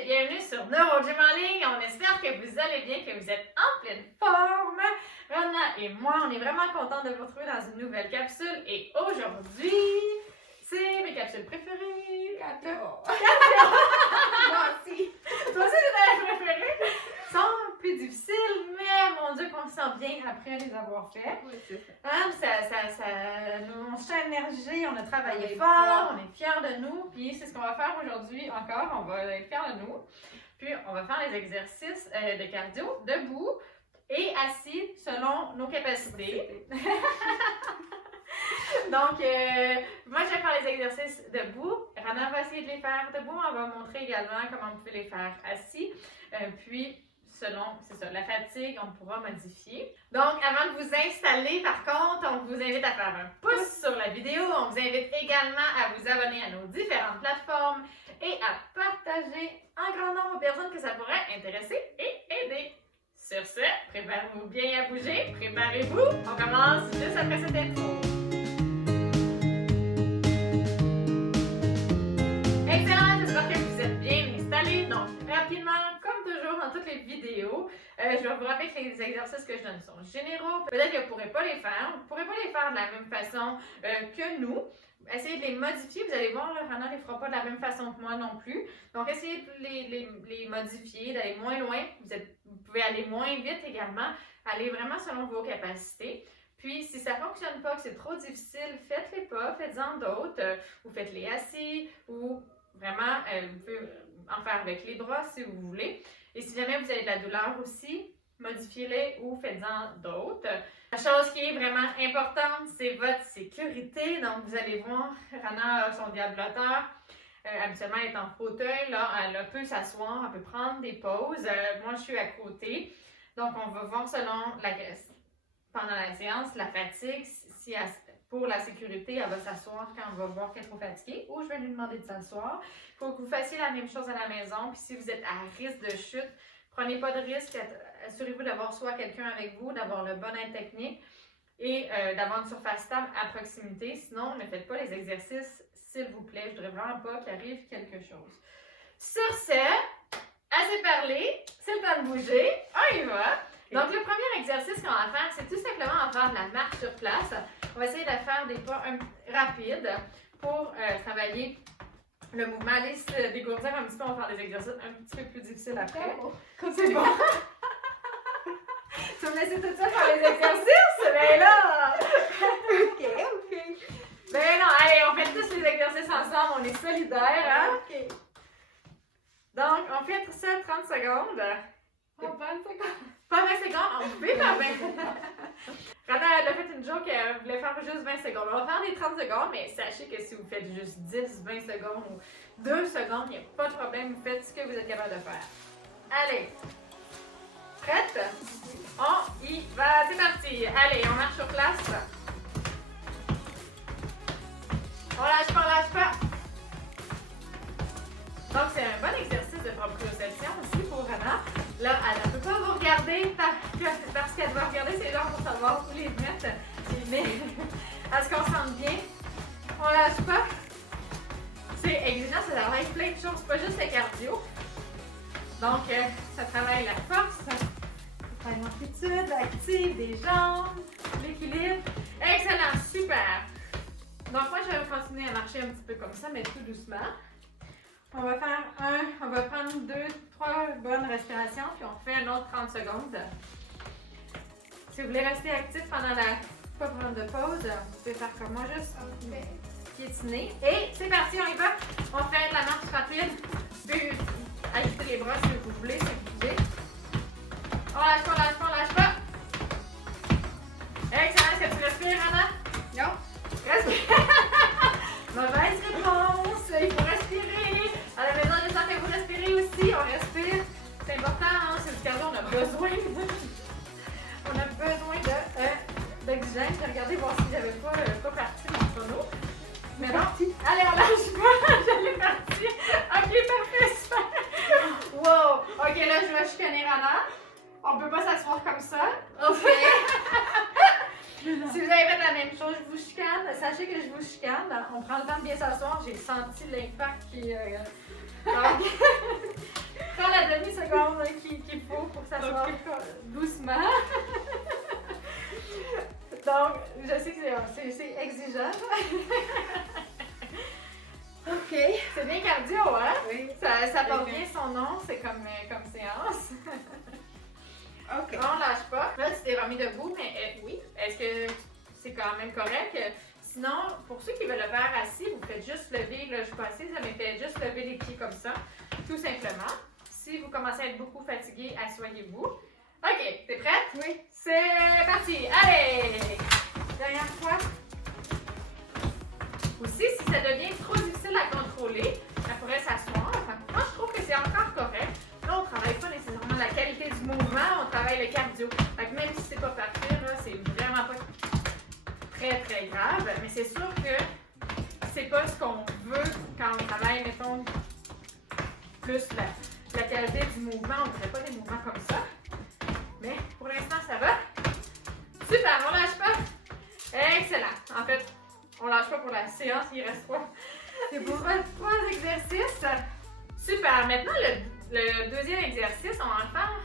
et bienvenue sur NeuroGym en ligne. On espère que vous allez bien, que vous êtes en pleine forme. Rana et moi, on est vraiment contents de vous retrouver dans une nouvelle capsule. Et aujourd'hui, c'est mes capsules préférées. Moi aussi. Toi aussi, c'est ta préférée. Sont plus difficiles, mais mon Dieu, qu'on se sent bien après les avoir fait. Oui, c'est ça. Ça nous change d'énergie, on a travaillé fort, on est fiers de nous, puis c'est ce qu'on va faire aujourd'hui encore, on va être fiers de nous. Puis on va faire les exercices de cardio debout et assis selon nos capacités. Donc, moi je vais faire les exercices debout, Rana va essayer de les faire debout, on va montrer également comment vous pouvez les faire assis, puis selon, c'est ça, la fatigue, on pourra modifier. Donc, avant de vous installer, par contre, on vous invite à faire un pouce sur la vidéo. On vous invite également à vous abonner à nos différentes plateformes et à partager un grand nombre de personnes que ça pourrait intéresser et aider. Sur ce, préparez-vous bien à bouger, préparez-vous. On commence juste après cette intro. Excellent, j'espère que vous êtes bien installés. Donc, rapidement, comme toujours dans toutes les vidéos, je vais vous rappeler que les exercices que je donne sont généraux. Peut-être que vous ne pourrez pas les faire. Vous ne pourrez pas les faire de la même façon que nous. Essayez de les modifier. Vous allez voir, Rana ne les fera pas de la même façon que moi non plus. Donc, essayez de les modifier, d'aller moins loin. Vous pouvez aller moins vite également. Allez vraiment selon vos capacités. Puis, si ça ne fonctionne pas, que c'est trop difficile, faites-les pas, faites-en d'autres. Ou faites-les assis, ou vraiment, vous pouvez en faire avec les bras si vous voulez. Et si jamais vous avez de la douleur aussi, modifiez-les ou faites-en d'autres. La chose qui est vraiment importante, c'est votre sécurité. Donc, vous allez voir, Rana a son diabloteur. Habituellement, elle est en fauteuil. Là, elle peut s'asseoir, elle peut prendre des pauses. Moi, je suis à côté. Donc, on va voir selon pendant la séance, la fatigue. Si pour la sécurité, elle va s'asseoir quand on va voir qu'elle est trop fatiguée ou je vais lui demander de s'asseoir. Il faut que vous fassiez la même chose à la maison. Puis si vous êtes à risque de chute, prenez pas de risque. Assurez-vous d'avoir soit quelqu'un avec vous, d'avoir le bon aide technique et d'avoir une surface stable à proximité. Sinon, ne faites pas les exercices, s'il vous plaît. Je ne voudrais vraiment pas qu'il arrive quelque chose. Sur ce, assez parlé, c'est le temps de bouger. On y va! Donc, le premier exercice qu'on va faire, c'est tout simplement faire de la marche sur place. On va essayer de faire des pas rapides pour travailler le mouvement. Allez se dégourdir un petit peu, on va faire des exercices un petit peu plus difficiles après. C'est bon? Tu vas me laisser toute seule faire les exercices? Ben là! OK. Ben non, allez, on fait tous les exercices ensemble, on est solidaires, hein? OK. Donc, on fait ça 30 secondes. En 20 secondes. Pas 20 secondes, on fait pas 20 secondes. Rana, elle a fait une joke qu'elle voulait faire juste 20 secondes. On va faire des 30 secondes, mais sachez que si vous faites juste 10, 20 secondes ou 2 secondes, il n'y a pas de problème, vous faites ce que vous êtes capable de faire. Allez. Prête? On y va, c'est parti. Allez, on marche sur place. On lâche pas, on lâche pas. Donc, c'est un bon exercice de proprioception aussi pour Rana. Là, elle ne peut pas vous regarder parce qu'elle doit regarder ses jambes pour savoir où les mettre. Mais à ce qu'on se sente bien, on lâche pas. C'est exigeant, ça travaille plein de choses, pas juste le cardio. Donc, ça travaille la force, ça travaille l'amplitude, l'active des jambes, l'équilibre. Excellent, super. Donc, moi, je vais continuer à marcher un petit peu comme ça, mais tout doucement. On va prendre 2, 3 bonnes respirations, puis on fait un autre 30 secondes. Si vous voulez rester actif pendant pas prendre de pause, vous pouvez faire comme moi, juste piétiner. Et c'est parti, on y va. On fait de la marche rapide. Vous pouvez agiter les bras si vous voulez, si vous pouvez. On lâche pas, on lâche pas, on lâche pas. Excellent, est-ce que tu respires, Rana? Non. Respire. Mauvaise réponse, il faut respirer. À la maison, j'espère que vous respirez aussi. On respire. C'est important, hein? C'est du cardio, on a besoin d'oxygène. J'ai regardé voir si j'avais pas parti mon chrono. Mais non. Allez, on lâche pas. J'allais partir. Ok, parfait, super. Wow. Ok, là, je vais chicaner Rana. On peut pas s'asseoir comme ça. OK. Si vous avez fait la même chose, je vous chicane. Sachez que je vous chicane. On prend le temps de bien s'asseoir. J'ai senti l'impact qui... Donc, Oui. Ça porte bien son nom, c'est comme séance. OK. On lâche pas. Là, tu t'es remis debout, mais oui, est-ce que c'est quand même correct? Sinon, pour ceux qui veulent le faire assis, vous faites juste lever, là, je suis pas assise, mais faites juste lever les pieds comme ça, tout simplement. Si vous commencez à être beaucoup fatigué, asseyez-vous. OK, t'es prête? Oui. C'est parti! Allez! Dernière fois. Aussi, si ça devient trop difficile à contrôler, elle pourrait s'asseoir. Enfin, moi, je trouve que c'est encore correct. Là, on ne travaille pas nécessairement la qualité du mouvement, on travaille le cardio. Donc, même si c'est pas parfait, là, c'est vraiment pas très, très grave. Mais c'est sûr que c'est pas ce qu'on veut quand on travaille, mettons, plus la qualité du mouvement. On ne fait pas des mouvements comme ça. Mais pour l'instant, ça va. Super, on lâche pas. Excellent. En fait, on lâche pas pour la séance, il reste 3. C'est beau. 3 exercices. Super. Maintenant, le deuxième exercice, on va faire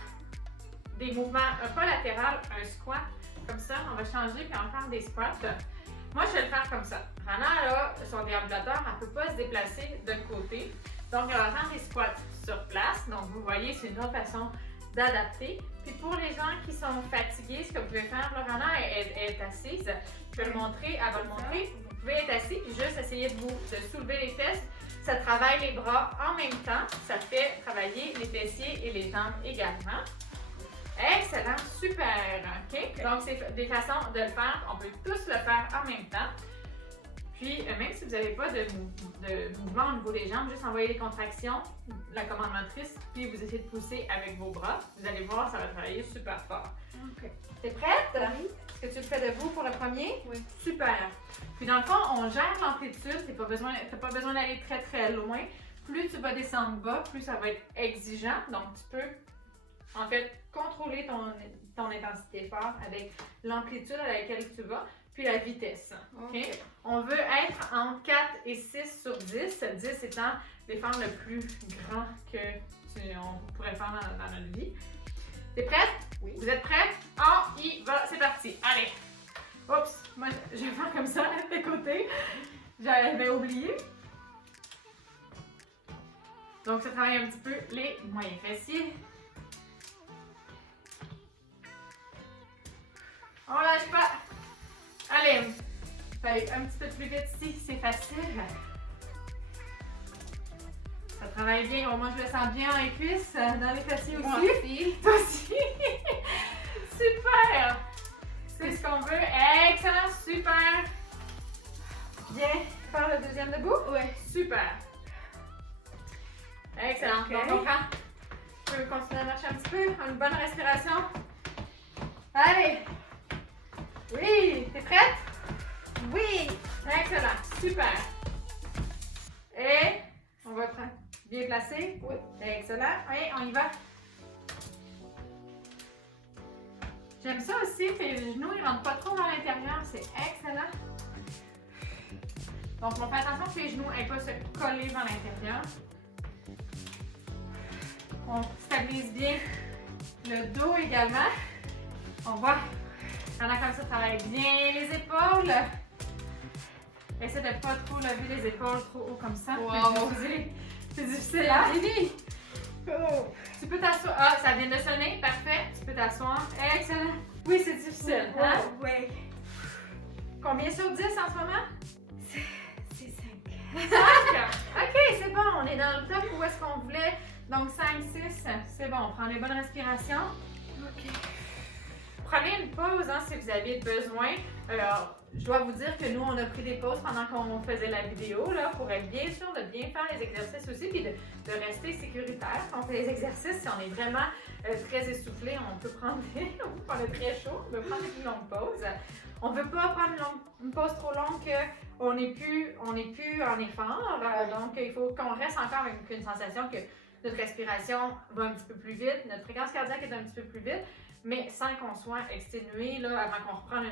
des mouvements pas latérales, un squat. Comme ça, on va changer puis on va faire des squats. Moi, je vais le faire comme ça. Rana, là, son déambulateur, elle ne peut pas se déplacer de côté. Donc, elle va faire des squats sur place. Donc, vous voyez, c'est une autre façon d'adapter. Puis pour les gens qui sont fatigués, ce que vous pouvez faire, Rana est assise. Je vais le montrer, elle va le montrer. Vous pouvez être assis et juste essayer de soulever les fesses. Ça travaille les bras en même temps. Ça fait travailler les fessiers et les jambes également. Excellent, super. OK? Donc, c'est des façons de le faire. On peut tous le faire en même temps. Puis, même si vous n'avez pas de mouvement au niveau des jambes, juste envoyer les contractions, la commande motrice, puis vous essayez de pousser avec vos bras. Vous allez voir, ça va travailler super fort. OK. T'es prête? Oui. Est-ce que tu le fais debout pour le premier? Oui. Super. Puis dans le fond, on gère l'amplitude. Tu n'as pas besoin d'aller très très loin. Plus tu vas descendre bas, plus ça va être exigeant. Donc, tu peux, en fait, contrôler ton intensité d'effort avec l'amplitude à laquelle tu vas, puis la vitesse. OK? On veut être entre 4 et 6 sur 10. 10 étant l'effort le plus grand on pourrait faire dans notre vie. T'es prête? Oui. Vous êtes prêts? On y va, c'est parti. Allez! Oups! Moi, je vais faire comme ça, de tes côtés. J'avais oublié. Donc, ça travaille un petit peu les moyens fessiers. On lâche pas. Allez! Fallait un petit peu plus vite ici, c'est facile. Ça travaille bien. Moi, je le sens bien dans les cuisses, dans les fessiers aussi. Moi aussi. Toi aussi. Super. C'est ce qu'on veut. Excellent, super. Bien. Faire le deuxième debout? Oui. Super. Excellent. Ok. Donc, on prend. On peut continuer à marcher un petit peu. Une bonne respiration. Allez. Oui. T'es prête? Oui. Excellent. Super. Et on va prendre. Bien placé? Oui. Excellent. Oui, on y va. J'aime ça aussi, tes genoux ils ne rentrent pas trop dans l'intérieur, c'est excellent. Donc on fait attention que les genoux n'aient pas se coller dans l'intérieur. On stabilise bien le dos également. On voit, pendant comme ça, travaille bien les épaules. Essaie de ne pas trop lever les épaules trop haut comme ça. Wow. C'est difficile, hein? Oh. Tu peux t'asseoir. Ah, ça vient de sonner. Parfait. Tu peux t'asseoir. Excellent. Oui, c'est difficile. Hein? Oui. Combien sur 10 en ce moment? C'est 5. 5. OK, c'est bon. On est dans le top où est-ce qu'on voulait. Donc, 5, 6. C'est bon. On prend les bonnes respirations. OK. Prenez une pause hein, si vous avez besoin. Alors, je dois vous dire que nous, on a pris des pauses pendant qu'on faisait la vidéo là, pour être bien sûr de bien faire les exercices aussi puis de rester sécuritaire quand on fait les exercices. Si on est vraiment très essoufflé, on peut prendre on est très chaud, on peut prendre des plus longues pauses. On ne veut pas prendre une pause trop longue qu'on n'est plus en effort. Donc, il faut qu'on reste encore avec une sensation que notre respiration va un petit peu plus vite, notre fréquence cardiaque est un petit peu plus vite, mais sans qu'on soit exténué là, avant qu'on reprenne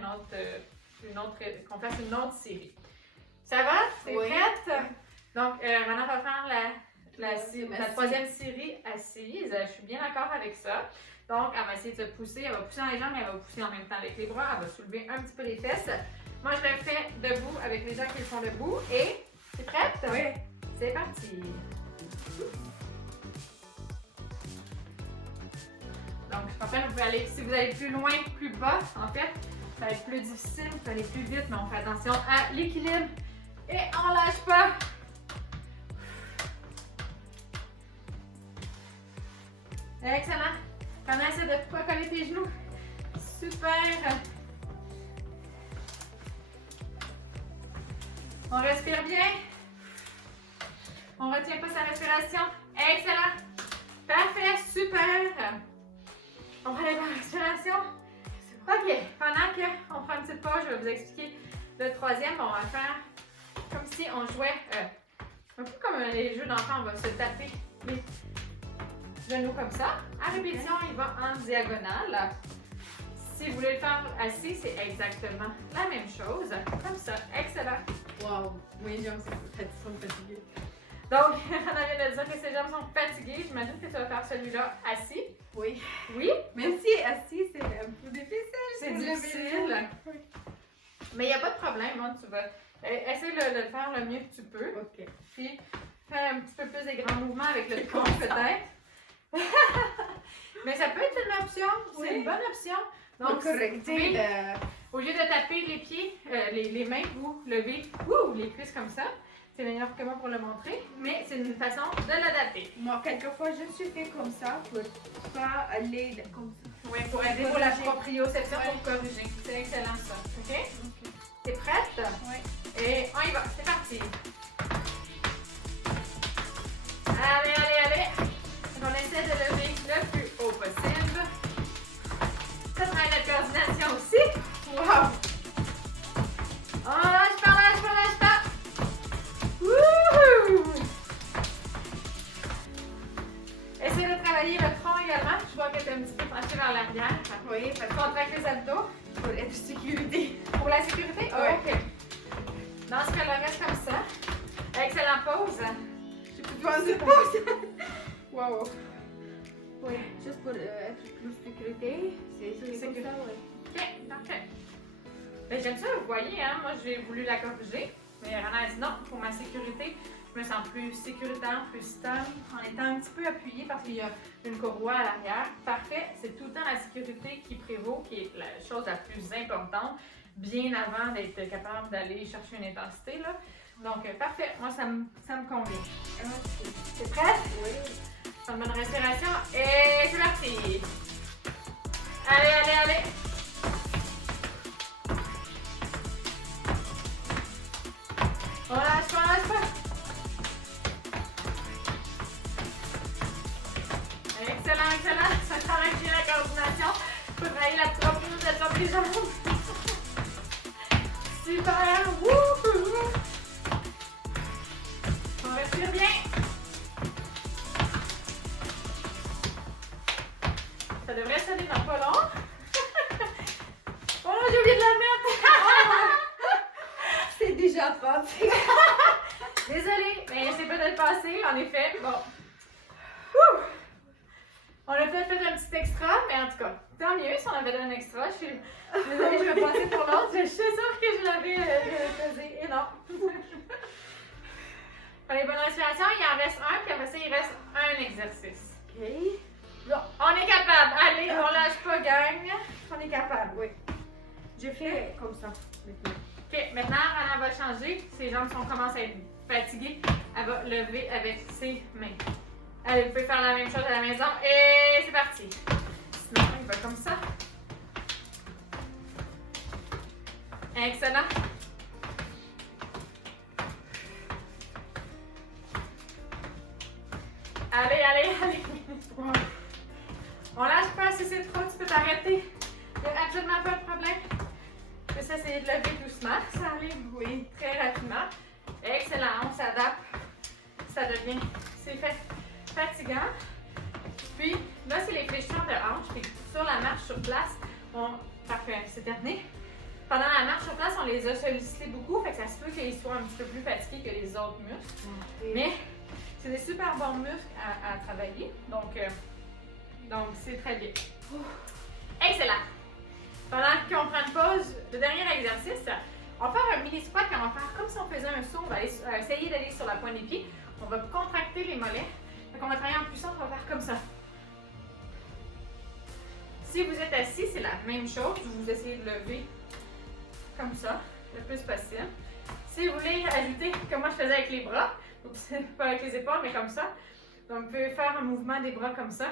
qu'on fasse une autre série. Ça va? T'es prête? Donc, Rana va faire la troisième série assise. Je suis bien d'accord avec ça. Donc, elle va essayer de se pousser. Elle va pousser dans les jambes, mais elle va pousser en même temps avec les bras. Elle va soulever un petit peu les fesses. Moi, je le fais debout avec les gens qui le font debout. Et, t'es prête? Oui. C'est parti! Donc, je rappelle, vous pouvez aller, si vous allez plus loin, plus bas, en fait, ça va être plus difficile, vous pouvez aller plus vite, mais on fait attention à l'équilibre et on lâche pas. Excellent. Pendant essaie de ne pas coller tes genoux. Super. On respire bien. On ne retient pas sa respiration. Excellent. Parfait. Super. On prend la respiration. OK. Pendant qu'on prend une petite pause, je vais vous expliquer le troisième. On va faire comme si on jouait un peu comme les jeux d'enfants. On va se taper les genoux comme ça. À répétition, il va en diagonale. Si vous voulez le faire assis, c'est exactement la même chose. Comme ça. Excellent. Wow. Mes jambes sont fatiguées. Donc, on vient de dire que ses jambes sont fatiguées. J'imagine que tu vas faire celui-là assis. Oui. Oui? Même si assis, c'est un peu difficile. C'est difficile. Mais il n'y a pas de problème. Hein, tu vas essayer de le faire le mieux que tu peux. OK. Puis, fais un petit peu plus des grands mouvements avec le tronc peut-être. Mais ça peut être une option. Oui. C'est une bonne option. Donc, correcter. Au lieu de taper les pieds, les mains, vous levez les cuisses comme ça. C'est meilleur que moi pour le montrer, mais c'est une façon de l'adapter. Moi, quelquefois, je suis fait comme ça pour pas aller comme ça. Oui, pour aider pour la proprioception, pour corriger. C'est excellent ça. OK? T'es prête? Oui. Et on y va. C'est parti. Allez, allez, allez. On essaie de lever le plus haut possible. Ça travaille notre coordination aussi. Wow! Oh, lâche pas, lâche pas, lâche pas. Wouhou! Essayez de travailler le tronc également. Je vois que tu es un petit peu penché vers l'arrière. Oui, Fait que contracte les abdos. pour être sécurité. Pour la sécurité? Oui. OK. Dans ce cas-là, reste comme ça. Excellent pause. Je peux faire une pause. Wow. Oui, juste pour être plus sécurité. C'est comme ça, oui. OK, parfait. Ben, j'aime ça, vous voyez, hein? Moi, j'ai voulu la corriger. Mais Rana a dit non, pour ma sécurité, je me sens plus sécuritaire, plus stable, en étant un petit peu appuyée parce qu'il y a une courroie à l'arrière. Parfait, c'est tout le temps la sécurité qui prévaut, qui est la chose la plus importante, bien avant d'être capable d'aller chercher une intensité, là. Donc, parfait, moi, ça me convient. Okay. T'es prête? Oui. Prends une bonne respiration et c'est parti! Allez, allez, allez! On lâche pas, on lâche pas! Excellent, excellent! Ça travaille bien la coordination. Il faut travailler la proprioception des jambes. Super! Wouhou! On respire bien. Ça devrait sonner dans pas long. Oh non, j'ai oublié de la mettre! C'est déjà passé. Désolée, mais c'est peut-être passé, en effet. Bon. Ouh. On a peut-être fait un petit extra, mais en tout cas, tant mieux si on avait un extra. Je suis désolée, je vais passer pour l'autre. Je suis sûre que je l'avais pesé. Et non. Allez, bonne respiration. Il en reste un, puis après ça, il reste un exercice. OK. Bon, on est capable. Allez, on lâche pas, gang. On est capable. Oui. Je fais comme ça maintenant. OK, maintenant, Anna va changer. Ses jambes commencent à être fatiguées. Elle va lever avec ses mains. Allez, vous pouvez faire la même chose à la maison. Et c'est parti. Sinon, il va comme ça. Excellent. Allez, allez, allez. On lâche pas si c'est trop, tu peux t'arrêter. Il n'y a absolument pas de problème. Je vais essayer de lever doucement. Ça arrive, oui, très rapidement. Excellent, on s'adapte. Ça devient, c'est fatigant. Puis, là, c'est les fléchisseurs de hanches. Puis, sur la marche sur place, parfait, c'est terminé. Pendant la marche sur place, on les a sollicités beaucoup. Fait que ça se peut qu'ils soient un petit peu plus fatigués que les autres muscles. Mais, c'est des super bons muscles à travailler. Donc c'est très bien. Excellent. Pendant qu'on prend une pause, le dernier exercice, on va faire un mini squat et on va faire comme si on faisait un saut. On va essayer d'aller sur la pointe des pieds. On va contracter les mollets. Donc on va travailler en puissance, on va faire comme ça. Si vous êtes assis, c'est la même chose. Vous essayez de lever comme ça, le plus possible. Si vous voulez ajouter, comme moi je faisais avec les bras, pas avec les épaules, mais comme ça. Donc, vous pouvez faire un mouvement des bras comme ça.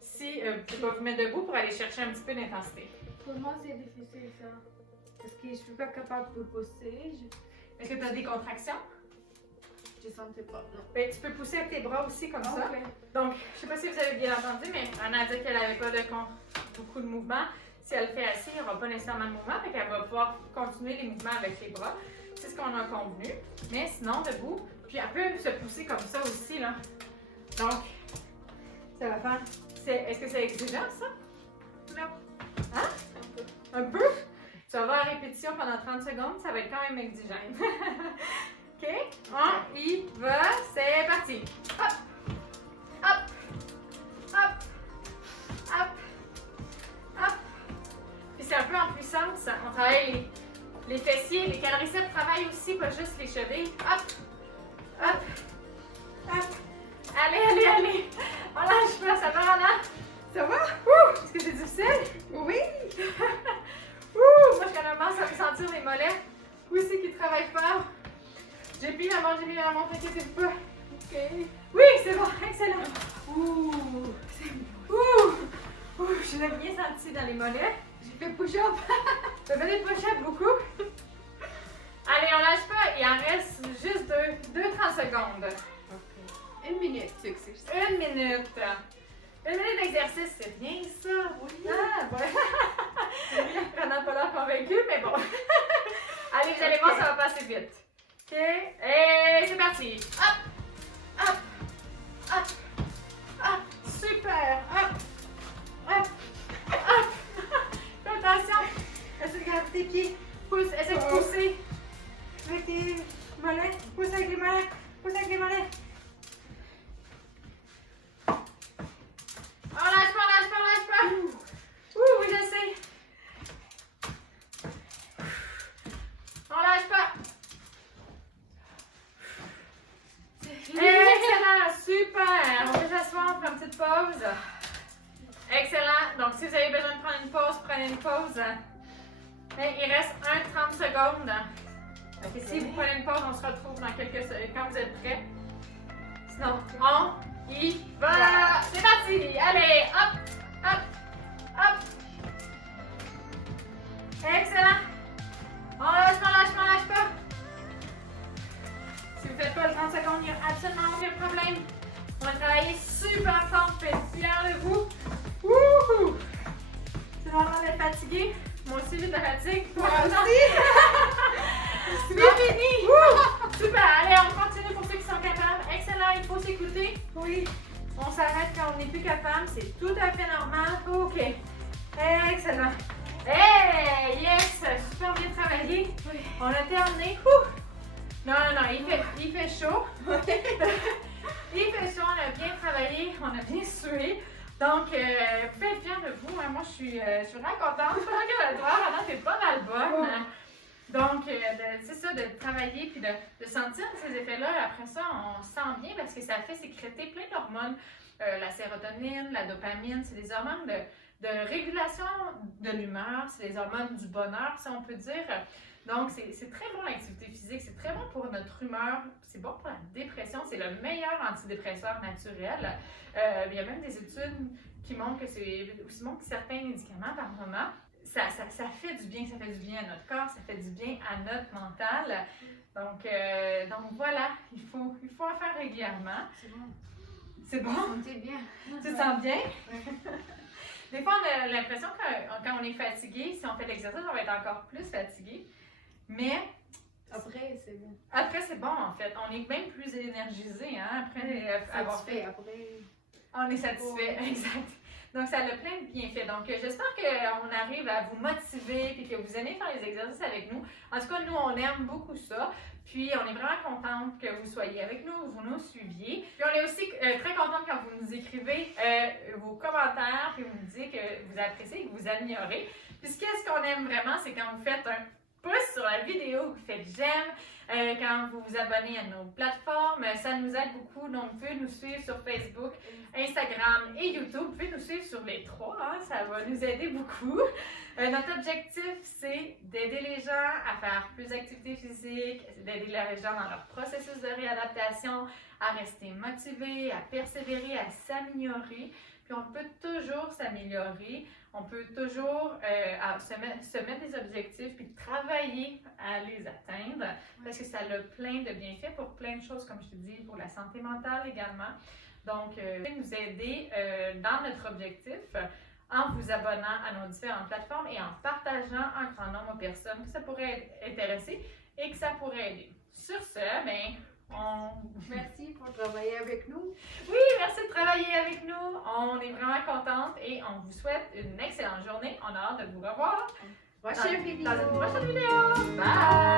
Si vous pouvez pas vous mettre debout pour aller chercher un petit peu d'intensité. Pour moi, c'est difficile ça. Parce que je suis pas capable de pousser. Est-ce que tu as des contractions? Je sentais pas, non. Ben, tu peux pousser avec tes bras aussi comme ça. Ok. Donc, je sais pas si vous avez bien entendu, mais Anna a dit qu'elle n'avait pas beaucoup de mouvements. Si elle le fait assis, il n'y aura pas nécessairement de mouvement, donc elle va pouvoir continuer les mouvements avec les bras. C'est ce qu'on a convenu. Mais sinon, debout, puis elle peut se pousser comme ça aussi, là. Donc, ça va faire... Est-ce que c'est exigeant, ça? Non. Hein? Un peu? Tu vas voir la répétition pendant 30 secondes, ça va être quand même exigeant. OK? On y va, c'est parti. Hop! Hop! Hop! Hop! Hop! Puis c'est un peu en puissance. On travaille les fessiers, les quadriceps travaillent aussi, pas juste les chevilles. Hop! Hop! Hop! Allez, allez, allez! On lâche pas, ça va, Anna? Ça va? Ouh! Est-ce que c'est difficile? Oui! Ouh! Moi, je commence à me sentir les mollets. Où c'est qu'ils travaillent fort? J'ai mis la montre, inquiétez-vous pas. Ok. Oui, c'est bon, excellent. Ouh! Ouh! Ouh! Je l'ai bien senti dans les mollets. J'ai fait push-up. Tu as fait des push-ups beaucoup? Allez, on lâche pas. Il en reste juste 30 secondes. Ok. 1 minute, c'est ça. 1 minute. 1 minute d'exercice, c'est bien ça. Oui. Ah, ouais. On n'a pas l'air convaincu, mais bon. Allez, vous allez voir, ça va passer vite. OK? Et c'est parti. Hop! Hop! Hop! Hop! Super! Hop! Hop! Hop! Fais attention! Essaye de garder tes pieds. Pousse, essaye de pousser. Avec tes mollets. Pousse avec les mollets. Pousse avec les mollets. Oh, lâche pas, lâche pas, lâche pas! Ouh, oui, je sais! On lâche pas! Excellent, super! On peut s'asseoir, on prend une petite pause. Excellent. Donc, si vous avez besoin de prendre une pause, prenez une pause. Mais il reste 30 secondes. Okay, si vous prenez une pause, on se retrouve dans quelques secondes quand vous êtes prêts. Sinon, on y va! C'est parti! Allez, hop! Hop! Hop! Excellent! On lâche pas, lâche pas, lâche pas! Si vous ne faites pas le 30 secondes, il n'y a absolument aucun problème. On va travailler super fort, vous pouvez être fiers de vous. Wouhou! C'est normal d'être fatigué. Moi aussi, j'ai de la fatigue. Moi aussi! C'est fini! Wouh! Super! Allez, on continue pour ceux qui sont capables. Excellent, il faut s'écouter. Oui. On s'arrête quand on n'est plus capable, c'est tout à fait normal. OK. Excellent. Hey! Yes! Super bien travaillé. Oui. On a terminé. Ouh! Non, non, non, il fait chaud. Il fait chaud, on a bien travaillé, on a bien sué. Donc, vous pouvez être fiers de vous. Hein. Moi, je suis vraiment contente. Je suis que le doigt, maintenant, t'es pas mal bonne. Hein. Donc, c'est ça, de travailler puis de sentir ces effets-là. Après ça, on se sent bien parce que ça fait sécréter plein d'hormones. La sérotonine, la dopamine, c'est des hormones de régulation de l'humeur, c'est des hormones du bonheur, si on peut dire. Donc, c'est très bon l'activité physique, c'est très bon pour notre humeur, c'est bon pour la dépression, c'est le meilleur antidépresseur naturel. Il y a même des études qui montrent que c'est aussi bon que certains médicaments par moment. Ça fait du bien, ça fait du bien à notre corps, ça fait du bien à notre mental. Donc voilà, il faut en faire régulièrement. C'est bon. C'est bon? C'était bien. Tu te sens bien? Des fois, on a l'impression que quand on est fatigué, si on fait l'exercice, on va être encore plus fatigué. Mais Après, c'est bien. après, c'est bon en fait. On est même plus énergisé hein, après avoir fait. Après. On est satisfait, exact. Donc, ça a plein de bienfaits. Donc, j'espère qu'on arrive à vous motiver et que vous aimez faire les exercices avec nous. En tout cas, nous, on aime beaucoup ça. Puis, on est vraiment contente que vous soyez avec nous, vous nous suiviez. Puis, on est aussi très contente quand vous nous écrivez vos commentaires et vous nous dites que vous appréciez et que vous améliorez. Puis, qu'est-ce qu'on aime vraiment, c'est quand vous faites un pouce sur la vidéo, vous faites j'aime, quand vous vous abonnez à nos plateformes, ça nous aide beaucoup. Donc, vous pouvez nous suivre sur Facebook, Instagram et YouTube. Vous pouvez nous suivre sur les trois, hein, ça va nous aider beaucoup. Notre objectif, c'est d'aider les gens à faire plus d'activités physiques, d'aider les gens dans leur processus de réadaptation, à rester motivés, à persévérer, à s'améliorer. Puis on peut toujours s'améliorer, on peut toujours se mettre des objectifs puis travailler à les atteindre parce que ça a plein de bienfaits pour plein de choses, comme je te dis, pour la santé mentale également. Donc, vous pouvez nous aider dans notre objectif en vous abonnant à nos différentes plateformes et en partageant un grand nombre de personnes que ça pourrait intéresser et que ça pourrait aider. Sur ce, ben, Merci pour travailler avec nous. Oui, merci de travailler avec nous. On est vraiment contente et on vous souhaite une excellente journée. On a hâte de vous revoir Prochaine vidéo. dans une prochaine vidéo. Bye!